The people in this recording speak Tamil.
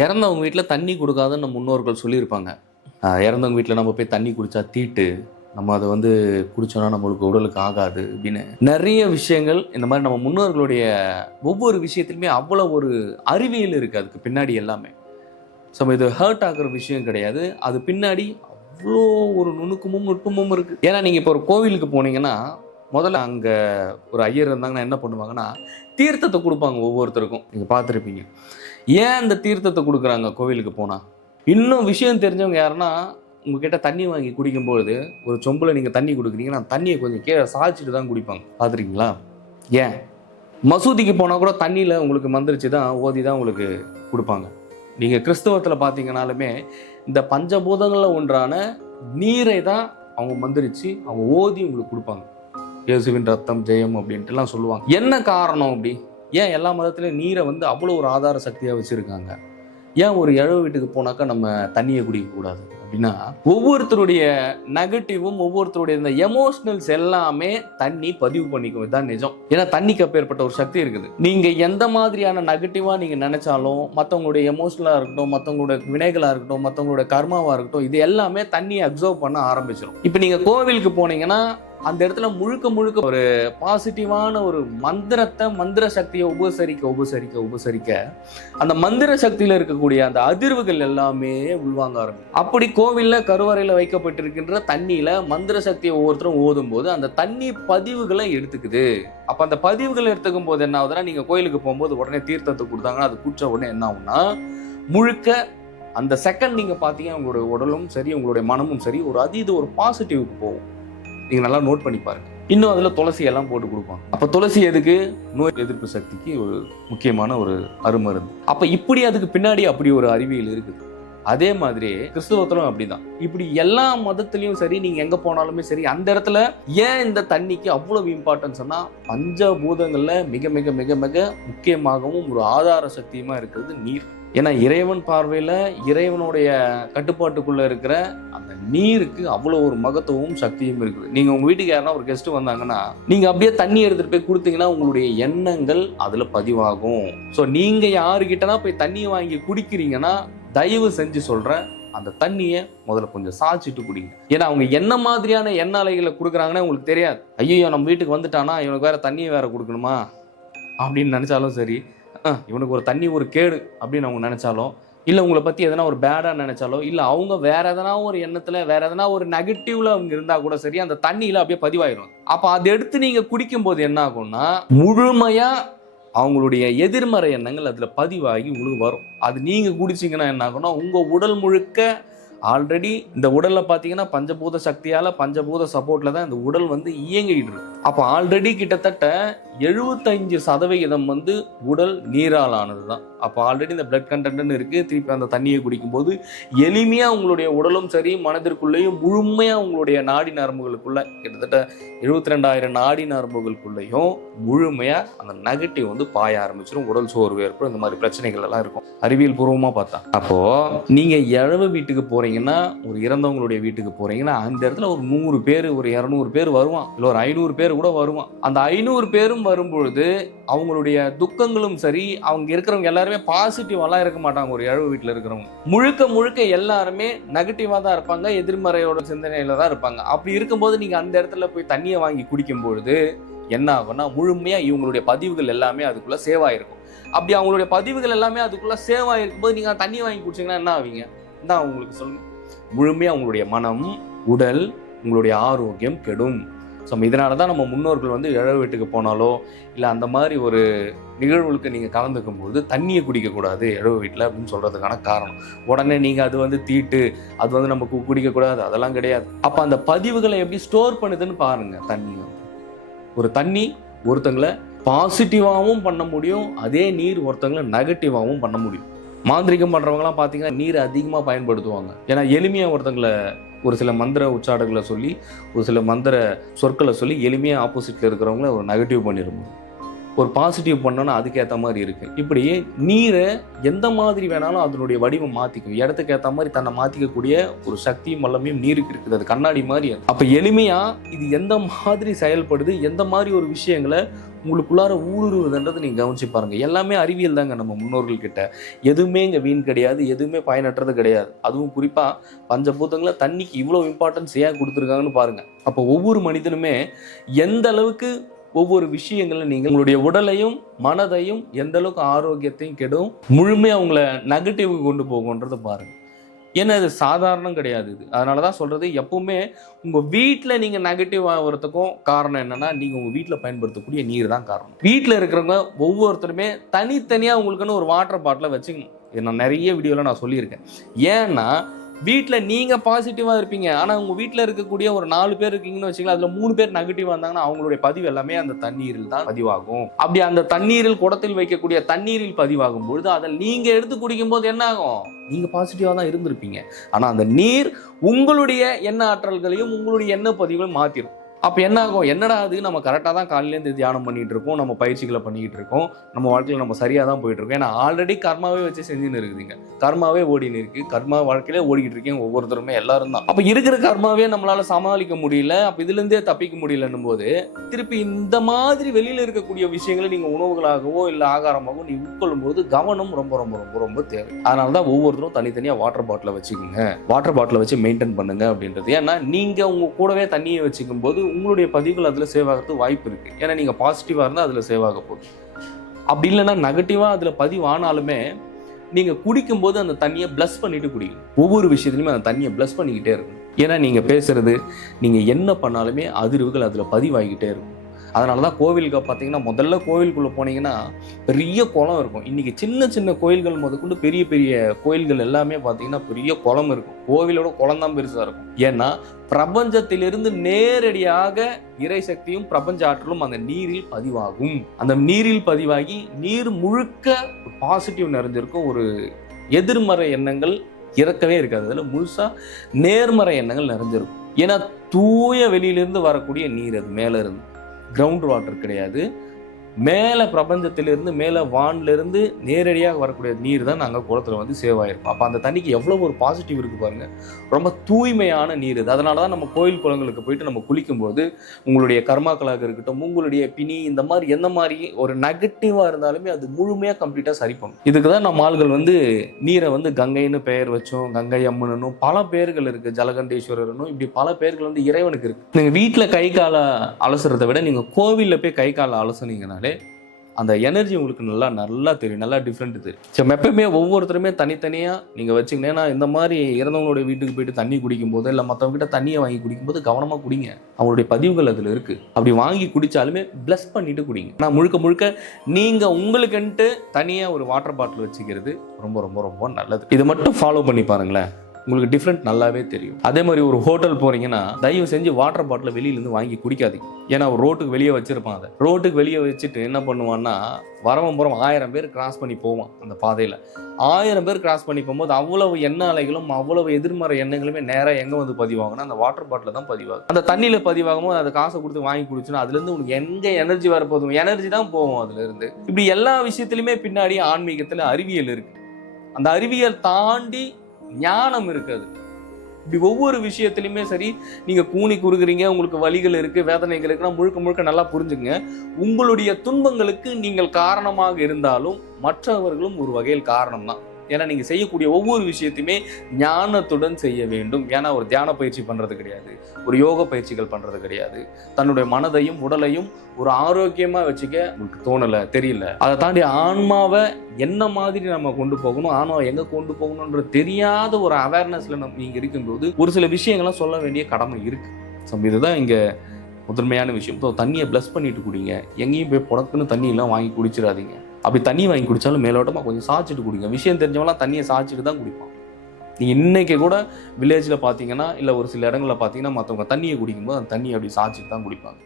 இறந்தவங்க வீட்டில் தண்ணி கொடுக்காதுன்னு நம்ம முன்னோர்கள் சொல்லியிருப்பாங்க. இறந்தவங்க வீட்டில் நம்ம போய் தண்ணி குடித்தா தீட்டு, நம்ம அதை வந்து குடித்தோன்னா நம்மளுக்கு உடலுக்கு ஆகாது அப்படின்னு நிறைய விஷயங்கள் இந்த மாதிரி நம்ம முன்னோர்களுடைய ஒவ்வொரு விஷயத்துலையுமே அவ்வளோ ஒரு அறிவியல் இருக்குது அதுக்கு பின்னாடி எல்லாமே. ஸோ இது ஹர்ட் ஆகிற விஷயம் கிடையாது, அது பின்னாடி அவ்வளோ ஒரு நுணுக்கமும் நுட்பமும் இருக்குது. ஏன்னா நீங்கள் இப்போ ஒரு கோவிலுக்கு போனீங்கன்னா முதல்ல அங்கே ஒரு ஐயர் இருந்தாங்கன்னா என்ன பண்ணுவாங்கன்னா தீர்த்தத்தை கொடுப்பாங்க ஒவ்வொருத்தருக்கும். நீங்கள் பார்த்துருப்பீங்க. ஏன் அந்த தீர்த்தத்தை கொடுக்குறாங்க கோவிலுக்கு போனால்? இன்னும் விஷயம் தெரிஞ்சவங்க யாருன்னா உங்ககிட்ட தண்ணி வாங்கி குடிக்கும்பொழுது ஒரு சொம்பில் நீங்கள் தண்ணி கொடுக்குறீங்கன்னா தண்ணியை கொஞ்சம் கீழே சாய்ச்சிட்டு தான் குடிப்பாங்க. பார்த்துருக்கீங்களா? ஏன்? மசூதிக்கு போனால் கூட தண்ணியில் உங்களுக்கு மந்திரிச்சு தான் ஓதி தான் உங்களுக்கு கொடுப்பாங்க. நீங்கள் கிறிஸ்தவத்தில் பார்த்தீங்கன்னாலுமே இந்த பஞ்சபூதங்களில் ஒன்றான நீரை தான் அவங்க மந்திரிச்சு அவங்க ஓதி உங்களுக்கு கொடுப்பாங்க. இயேசுவின் ரத்தம் ஜெயம் அப்படின்ட்டுலாம் சொல்லுவாங்க. என்ன காரணம் அப்படி? ஏன் எல்லா மதத்துலையும் நீரை வந்து அவ்வளோ ஒரு ஆதார சக்தியாக வச்சுருக்காங்க? ஏன் ஒரு இழவு வீட்டுக்கு போனாக்கா நம்ம தண்ணியை குடிக்கக்கூடாது அப்படின்னா, ஒவ்வொருத்தருடைய நெகட்டிவும் ஒவ்வொருத்தருடைய இந்த எமோஷனல்ஸ் எல்லாமே தண்ணி பதிவு பண்ணிக்கும். இதுதான் நிஜம். ஏன்னா தண்ணிக்கு அப்பேற்பட்ட ஒரு சக்தி இருக்குது. நீங்கள் எந்த மாதிரியான நெகட்டிவாக நீங்கள் நினைச்சாலும், மற்றவங்களுடைய எமோஷனலாக இருக்கட்டும், மற்றவங்களுடைய வினைகளாக இருக்கட்டும், மற்றவங்களுடைய கர்மாவாக இருக்கட்டும், இது எல்லாமே தண்ணியை அப்சர்வ் பண்ண ஆரம்பிச்சிடும். இப்போ நீங்கள் கோவிலுக்கு போனீங்கன்னா அந்த இடத்துல முழுக்க முழுக்க ஒரு பாசிட்டிவான ஒரு மந்திரத்தை, மந்திர சக்தியை உபசரிக்க அந்த மந்திர சக்தியில் இருக்கக்கூடிய அந்த அதிர்வுகள் எல்லாமே உள்வாங்க ஆரம்பிக்கும். அப்படி கோவிலில் கருவறையில் வைக்கப்பட்டிருக்கின்ற தண்ணியில் மந்திர சக்தியை ஒவ்வொருத்தரும் ஓதும் போது அந்த தண்ணி பதிவுகளை எடுத்துக்குது. அப்போ அந்த பதிவுகளை எடுத்துக்கும் போது என்ன ஆகுதுன்னா, நீங்கள் கோயிலுக்கு போகும்போது உடனே தீர்த்தத்தை கொடுத்தாங்கன்னா அது குடிச்ச உடனே என்ன ஆகும்னா, முழுக்க அந்த செகண்ட் நீங்கள் பார்த்தீங்கன்னா உங்களுடைய உடலும் சரி உங்களுடைய மனமும் சரி ஒரு அதீத ஒரு பாசிட்டிவுக்கு போகும். நீங்கள் நல்லா நோட் பண்ணி பாருங்க. இன்னும் அதில் துளசி எல்லாம் போட்டு கொடுப்பாங்க. அப்போ துளசி எதுக்கு? நோய் எதிர்ப்பு சக்திக்கு ஒரு முக்கியமான ஒரு அருமருந்து. அப்போ இப்படி அதுக்கு பின்னாடி அப்படி ஒரு அறிவியல் இருக்குது. அதே மாதிரி கிறிஸ்தவத்திலும் அப்படிதான். இப்படி எல்லா மதத்திலையும் சரி, நீங்க எங்க போனாலுமே சரி, அந்த இடத்துல ஏன் இந்த தண்ணிக்கு அவ்வளவு இம்பார்ட்டன்ஸ்னா, பஞ்சபூதங்கள்ல மிக மிக மிக மிக முக்கியமாகவும் ஒரு ஆதார சக்தியுமா இருக்கிறது நீர். ஏன்னா இறைவன் பார்வையில இறைவனுடைய கட்டுப்பாட்டுக்குள்ள இருக்கிற அந்த நீருக்கு அவ்வளோ ஒரு மகத்துவமும் சக்தியும் இருக்குது. நீங்க உங்க வீட்டுக்கு யாருன்னா ஒரு கெஸ்ட் வந்தாங்கன்னா நீங்க அப்படியே தண்ணி எடுத்துட்டு போய் கொடுத்தீங்கன்னா உங்களுடைய எண்ணங்கள் அதுல பதிவாகும். ஸோ நீங்க யாருக்கிட்டனா போய் தண்ணியை வாங்கி குடிக்கிறீங்கன்னா தயவு செஞ்சு சொல்றேன், அந்த தண்ணியை முதல்ல கொஞ்சம் சாய்ச்சிட்டு குடிங்க. ஏன்னா அவங்க என்ன மாதிரியான எண்ண அலைகளை கொடுக்குறாங்கன்னு உங்களுக்கு தெரியாது. ஐயோ நம்ம வீட்டுக்கு வந்துட்டானா இவனுக்கு வேற தண்ணியை வேற கொடுக்கணுமா அப்படின்னு நினைச்சாலும் சரி, இவனுக்கு ஒரு தண்ணி ஒரு கேடு அப்படின்னு அவங்க நினைச்சாலும், இல்லை உங்களை பற்றி எதனா ஒரு பேடாக நினைச்சாலோ, இல்லை அவங்க வேற எதனா ஒரு எண்ணத்தில் வேற எதனா ஒரு நெகட்டிவ்ல அவங்க இருந்தால் கூட சரி, அந்த தண்ணியில் அப்படியே பதிவாயிடும். அப்போ அதை எடுத்து நீங்கள் குடிக்கும்போது என்ன ஆகும்னா, முழுமையாக அவங்களுடைய எதிர்மறை எண்ணங்கள் அதில் பதிவாகி உங்களுக்கு வரும். அது நீங்கள் குடிச்சிங்கன்னா என்ன ஆகும்னா, உங்கள் உடல் முழுக்க ஆல்ரெடி இந்த உடலில் பார்த்தீங்கன்னா பஞ்சபூத சக்தியால் பஞ்சபூத சப்போர்ட்டில் தான் இந்த உடல் வந்து இயங்கிட்டு இருக்கு. அப்போ ஆல்ரெடி கிட்டத்தட்ட 75% வந்து உடல் நீரால் ஆனது தான். அப்போ ஆல்ரெடி இந்த பிளட் கண்டென்ட்னு இருக்குது. திருப்பி அந்த தண்ணியை குடிக்கும்போது எளிமையாக உங்களுடைய உடலும் சரி மனதிற்குள்ளேயும் முழுமையாக உங்களுடைய நாடி நரம்புகளுக்குள்ள கிட்டத்தட்ட 72,000 நாடி நரம்புகளுக்குள்ளேயும் முழுமையாக அந்த நெகட்டிவ் வந்து பாய ஆரம்பிச்சிடும். உடல் சோர்வு ஏற்படும், இந்த மாதிரி பிரச்சனைகள் எல்லாம் இருக்கும் அறிவியல் பூர்வமாக பார்த்தா. அப்போது நீங்கள் இழவு வீட்டுக்கு போகிறீங்கன்னா, ஒரு இறந்தவங்களுடைய வீட்டுக்கு போகிறீங்கன்னா, அந்த இடத்துல ஒரு 100 பேர் ஒரு 200 பேர் வருவான், இல்லை ஒரு 500 பேர் கூட வருவான். அந்த 500 பேரும் வரும்பொழுது அவங்களுடைய துக்கங்களும் சரி, அவங்க இருக்கிறவங்க எல்லாருமே பாசிட்டிவாலாம் இருக்க மாட்டாங்க. ஒரு இழவு வீட்டில் இருக்கிறவங்க முழுக்க முழுக்க எல்லாருமே நெகட்டிவாக தான் இருப்பாங்க, எதிர்மறையோட சிந்தனையில தான் இருப்பாங்க. அப்படி இருக்கும்போது நீங்கள் அந்த இடத்துல போய் தண்ணியை வாங்கி குடிக்கும் பொழுது என்ன ஆகும்னா, முழுமையாக இவங்களுடைய பதிவுகள் எல்லாமே அதுக்குள்ளே சேவ் ஆகிருக்கும். அப்படி அவங்களுடைய பதிவுகள் எல்லாமே அதுக்குள்ளே சேவ் ஆகிருக்கும் போது நீங்கள் தண்ணி வாங்கி குடிச்சிங்கன்னா என்ன ஆவீங்க? தான் உங்களுக்கு சொல்லுங்கள். முழுமையாக உங்களுடைய மனம், உடல், உங்களுடைய ஆரோக்கியம் கெடும். ஸோ இதனால தான் நம்ம முன்னோர்கள் வந்து இழவு வீட்டுக்கு போனாலோ இல்லை அந்த மாதிரி ஒரு நிகழ்வுகளுக்கு நீங்கள் கலந்துக்கும் போது தண்ணியை குடிக்கக்கூடாது இழவு வீட்டில் அப்படின்னு சொல்கிறதுக்கான காரணம். உடனே நீங்கள் அது வந்து தீட்டு, அது வந்து நம்ம குடிக்கக்கூடாது, அதெல்லாம் கிடையாது. அப்போ அந்த பதிவுகளை எப்படி ஸ்டோர் பண்ணுதுன்னு பாருங்கள். தண்ணி வந்து ஒரு தண்ணி ஒருத்தங்களை பாசிட்டிவாகவும் பண்ண முடியும், அதே நீர் ஒருத்தங்களை நெகட்டிவாகவும் பண்ண முடியும். மாந்திரிகம் பண்ணுறவங்களாம் பார்த்தீங்கன்னா நீரை அதிகமாக பயன்படுத்துவாங்க. ஏன்னா எளிமையாக ஒருத்தங்களை ஒரு சில மந்திர உச்சாடங்களை சொல்லி, ஒரு சில மந்திர சொற்களை சொல்லி எளிமையாக ஆப்போசிட்டில் இருக்கிறவங்கள ஒரு நெகட்டிவ் பண்ணிடுவோம். ஒரு பாசிட்டிவ் பண்ணோன்னா அதுக்கேற்ற மாதிரி இருக்குது. இப்படி நீரை எந்த மாதிரி வேணாலும் அதனுடைய வடிவம் மாற்றிக்கும், இடத்துக்கு ஏற்ற மாதிரி தன்னை மாற்றிக்கக்கூடிய ஒரு சக்தியும் வல்லமையும் நீருக்கு இருக்குது. அது கண்ணாடி மாதிரி. அப்போ எளிமையாக இது எந்த மாதிரி செயல்படுது, எந்த மாதிரி ஒரு விஷயங்களை உங்களுக்குள்ளார ஊடுருவதுன்றது நீங்கள் கவனிச்சு பாருங்கள். எல்லாமே அறிவியல் தாங்க. நம்ம முன்னோர்கள் கிட்ட எதுவுமே இங்கே வீண் கிடையாது, எதுவுமே பயனற்றது கிடையாது. அதுவும் குறிப்பாக பஞ்சபூதங்களை தண்ணிக்கு இவ்வளோ இம்பார்ட்டன்ஸ் ஏன் கொடுத்துருக்காங்கன்னு பாருங்கள். அப்போ ஒவ்வொரு மனிதனுமே எந்த அளவுக்கு ஒவ்வொரு விஷயங்களும் நீங்கள் உங்களுடைய உடலையும் மனதையும் எந்த அளவுக்கு ஆரோக்கியத்தையும் கெடும், முழுமையாக அவங்கள நெகட்டிவுக்கு கொண்டு போகுன்றதை பாருங்கள். ஏன்னா இது சாதாரணம் கிடையாது. இது அதனால தான் சொல்கிறது, எப்பவுமே உங்கள் வீட்டில் நீங்கள் நெகட்டிவ் ஆகிறதுக்கும் காரணம் என்னென்னா, நீங்கள் உங்கள் வீட்டில் பயன்படுத்தக்கூடிய நீர் தான் காரணம். வீட்டில் இருக்கிறவங்க ஒவ்வொருத்தருமே தனித்தனியாக உங்களுக்குன்னு ஒரு வாட்டர் பாட்டிலை வச்சுக்கணும். இது நான் நிறைய வீடியோவில் நான் சொல்லியிருக்கேன். ஏன்னா வீட்டில் நீங்கள் பாசிட்டிவாக இருப்பீங்க, ஆனால் உங்கள் வீட்டில் இருக்கக்கூடிய ஒரு 4 பேர் இருக்கீங்கன்னு வச்சுக்கலாம், அதில் 3 பேர் நெகட்டிவாக இருந்தாங்கன்னா அவங்களுடைய பதிவு எல்லாமே அந்த தண்ணீரில் தான் பதிவாகும். அப்படி அந்த தண்ணீரில் குடத்தில் வைக்கக்கூடிய தண்ணீரில் பதிவாகும் பொழுது அதில் நீங்கள் எடுத்து குடிக்கும் போது என்ன ஆகும்? நீங்கள் பாசிட்டிவாக தான் இருந்திருப்பீங்க, ஆனால் அந்த நீர் உங்களுடைய எண்ண ஆற்றல்களையும் உங்களுடைய எண்ண பதிவுகளையும் மாற்றிடும். அப்போ என்ன ஆகும்? என்னடா அது, நம்ம கரெக்டாக தான் காலையிலேருந்து தியானம் பண்ணிகிட்டு இருக்கோம், நம்ம பயிற்சிகளை பண்ணிக்கிட்டு இருக்கோம், நம்ம வாழ்க்கையில் நம்ம சரியாக தான் போயிட்டுருக்கோம். ஏன்னா ஆல்ரெடி கர்மாவே வச்சு செஞ்சுன்னு இருக்குதுங்க. கர்மாவே ஓடின்னு இருக்குது, கர்மா வாழ்க்கையிலே ஓடிக்கிட்டு இருக்கீங்க ஒவ்வொருத்தருமே, எல்லாரும் தான். அப்போ இருக்கிற கர்மாவே நம்மளால் சமாளிக்க முடியல, அப்போ இதுலேருந்தே தப்பிக்க முடியலன்னும் போது திருப்பி இந்த மாதிரி வெளியில் இருக்கக்கூடிய விஷயங்களை நீங்கள் உணவுகளாகவோ இல்லை ஆகாரமாகவோ நீங்கள் உட்கொள்ளும் போது கவனம் ரொம்ப ரொம்ப ரொம்ப ரொம்ப தேவை. அதனால தான் ஒவ்வொருத்தரும் தனித்தனியாக வாட்டர் பாட்டிலை வச்சுக்கோங்க, வாட்டர் பாட்டிலை வச்சு மெயின்டைன் பண்ணுங்க அப்படின்றது. ஏன்னா நீங்கள் உங்கள் கூடவே தண்ணியை வச்சுக்கும் போது உங்களுடைய பதிவுகள் அதில் சேவ் ஆகிறதுக்கு வாய்ப்பு இருக்குது. ஏன்னா நீங்கள் பாசிட்டிவாக இருந்தால் அதில் சேவ் ஆக போகுது. அப்படி இல்லைன்னா நெகட்டிவாக அதில் பதிவு ஆனாலுமே நீங்கள் குடிக்கும்போது அந்த தண்ணியை ப்ளஸ் பண்ணிட்டு குடிக்கணும். ஒவ்வொரு விஷயத்துலையுமே அந்த தண்ணியை ப்ளஸ் பண்ணிக்கிட்டே இருக்கணும். ஏன்னா நீங்கள் பேசுறது, நீங்கள் என்ன பண்ணாலுமே அதிர்வுகள் அதில் பதிவாகிக்கிட்டே இருக்கும். அதனால தான் கோவிலுக்கு பார்த்தீங்கன்னா, முதல்ல கோவிலுக்குள்ளே போனீங்கன்னா பெரிய குளம் இருக்கும். இன்றைக்கி சின்ன சின்ன கோயில்கள் முதற்கொண்டு பெரிய பெரிய கோயில்கள் எல்லாமே பார்த்தீங்கன்னா பெரிய குளம் இருக்கும். கோவிலோட குளம் தான் பெருசாக இருக்கும். ஏன்னா பிரபஞ்சத்திலிருந்து நேரடியாக இறை சக்தியும் பிரபஞ்ச ஆற்றலும் அந்த நீரில் பதிவாகும். அந்த நீரில் பதிவாகி நீர் முழுக்க பாசிட்டிவ் நிறைஞ்சிருக்கும். ஒரு எதிர்மறை எண்ணங்கள் இறக்கவே இருக்காது. அதில் முழுசாக நேர்மறை எண்ணங்கள் நிறைஞ்சிருக்கும். ஏன்னா தூய வெளியிலிருந்து வரக்கூடிய நீர், அது மேலே இருந்து கிரவுண்ட் வாட்டர் கிடையாது. மேலே பிரபஞ்சத்திலிருந்து மேலே வானிலிருந்து நேரடியாக வரக்கூடிய நீர் தான் நாங்கள் குளத்தில் வந்து சேவ் ஆகிருப்போம். அப்போ அந்த தண்ணிக்கு எவ்வளோ ஒரு பாசிட்டிவ் இருக்குது பாருங்கள். ரொம்ப தூய்மையான நீர் இது. அதனால தான் நம்ம கோயில் குளங்களுக்கு போயிட்டு நம்ம குளிக்கும்போது உங்களுடைய கர்மாக்களாக இருக்கட்டும், உங்களுடைய பிணி, இந்த மாதிரி எந்த மாதிரி ஒரு நெகட்டிவாக இருந்தாலுமே அது முழுமையாக கம்ப்ளீட்டாக சரி பண்ணும். இதுக்கு தான் நம்ம ஆள்கள் வந்து நீரை வந்து கங்கைன்னு பெயர் வச்சோம், கங்கை அம்மனும் பல பேர்கள் இருக்குது, ஜலகண்டேஸ்வரர்னும் இப்படி பல பேர்கள் வந்து இறைவனுக்கு இருக்குது. நீங்கள் வீட்டில் கை காலை அலசுறதை விட நீங்கள் கோவிலில் போய் கை காலை அலசுனீங்கன்னா அந்த எனர்ஜி உங்களுக்கு நல்லா தெரியும், நல்லா டிஃப்ரெண்ட் தெரியும். சரி, எப்பவுமே ஒவ்வொருத்தருமே தனித்தனியாக நீங்கள் வச்சுக்கிட்டேன்னா, இந்த மாதிரி இறந்தவங்களுடைய வீட்டுக்கு போயிட்டு தண்ணி குடிக்கும்போது இல்லை மற்றவங்ககிட்ட தண்ணியை வாங்கி குடிக்கும்போது கவனமாக குடிங்க. அவங்களுடைய பதிவுகள் அதில் இருக்குது. அப்படி வாங்கி குடித்தாலுமே ப்ளஸ் பண்ணிட்டு குடிங்க. ஆனால் முழுக்க முழுக்க நீங்கள் உங்களுக்குன்ட்டு தனியாக ஒரு வாட்டர் பாட்டில் வச்சுக்கிறது ரொம்ப ரொம்ப ரொம்ப நல்லது. இதை மட்டும் ஃபாலோ பண்ணி பாருங்களேன், உங்களுக்கு டிஃப்ரெண்ட் நல்லாவே தெரியும். அதே மாதிரி ஒரு ஹோட்டல் போகிறீங்கன்னா தயவு செஞ்சு வாட்டர் பாட்டிலை வெளியிலேருந்து வாங்கி குடிக்காதீங்க. ஏன்னா ஒரு ரோட்டுக்கு வெளியே வச்சுருப்பான். அதை ரோட்டுக்கு வெளியே வச்சுட்டு என்ன பண்ணுவான்னா, வரவம்புறம் 1000 பேர் கிராஸ் பண்ணி போவான். அந்த பாதையில் 1000 பேர் கிராஸ் பண்ணி போகும்போது அவ்வளவு எண்ணெய் அலைகளும் அவ்வளவு எதிர்மறை எண்ணங்களுமே நேராக எங்கே வந்து பதிவாகும்னா அந்த வாட்டர் பாட்டில் தான் பதிவாகும். அந்த தண்ணியில் பதிவாகும் போது அதை காசை கொடுத்து வாங்கி குடிச்சுன்னா அதுலேருந்து உனக்கு எங்கே எனர்ஜி வரப்போதும், எனர்ஜி தான் போகும் அதுலேருந்து. இப்படி எல்லா விஷயத்துலையுமே பின்னாடி ஆன்மீகத்தில் அறிவியல் இருக்குது. அந்த அறிவியல் தாண்டி ஞானம் இருக்குது. இப்படி ஒவ்வொரு விஷயத்துலையுமே சரி, நீங்கள் கூனி குறுகுறீங்க, உங்களுக்கு வலிகள் இருக்குது, வேதனைகள் இருக்குன்னா முழுக்க முழுக்க நல்லா புரிஞ்சுங்க. உங்களுடைய துன்பங்களுக்கு நீங்கள் காரணமாக இருந்தாலும் மற்றவர்களும் ஒரு வகையில் காரணம் தான். ஏன்னா நீங்கள் செய்யக்கூடிய ஒவ்வொரு விஷயத்தையுமே ஞானத்துடன் செய்ய வேண்டும். ஏன்னா ஒரு தியான பயிற்சி பண்ணுறது கிடையாது, ஒரு யோக பயிற்சிகள் பண்ணுறது கிடையாது. தன்னுடைய மனதையும் உடலையும் ஒரு ஆரோக்கியமாக வச்சுக்க உங்களுக்கு தோணலை, தெரியல. அதை தாண்டி ஆன்மாவை என்ன மாதிரி நம்ம கொண்டு போகணும், ஆன்மாவை எங்கே கொண்டு போகணுன்ற தெரியாத ஒரு அவேர்னஸில் நீங்கள் இருக்கும்போது ஒரு சில விஷயங்கள்லாம் சொல்ல வேண்டிய கடமை இருக்குது. ஸோ இதுதான் இங்கே முதன்மையான விஷயம். ஸோ தண்ணியை ப்ளஸ் பண்ணிட்டு குடிங்க. எங்கேயும் போய் புடக்குன்னு தண்ணியெல்லாம் வாங்கி குடிச்சிடாதீங்க. அப்படி தண்ணி வாங்கி குடித்தாலும் மேலோட்டமாக கொஞ்சம் சாய்ச்சிட்டு குடிங்க. விஷயம் தெரிஞ்சவங்களாம் தண்ணியை சாய்ச்சிட்டு தான் குடிப்பான். நீங்கள் இன்றைக்கி கூட வில்லேஜில் பார்த்தீங்கன்னா இல்லை ஒரு சில இடங்களில் பார்த்தீங்கன்னா மற்றவங்க தண்ணியை குடிக்கும்போது அந்த தண்ணியை அப்படி சாய்ச்சிட்டு தான் குடிப்பாங்க.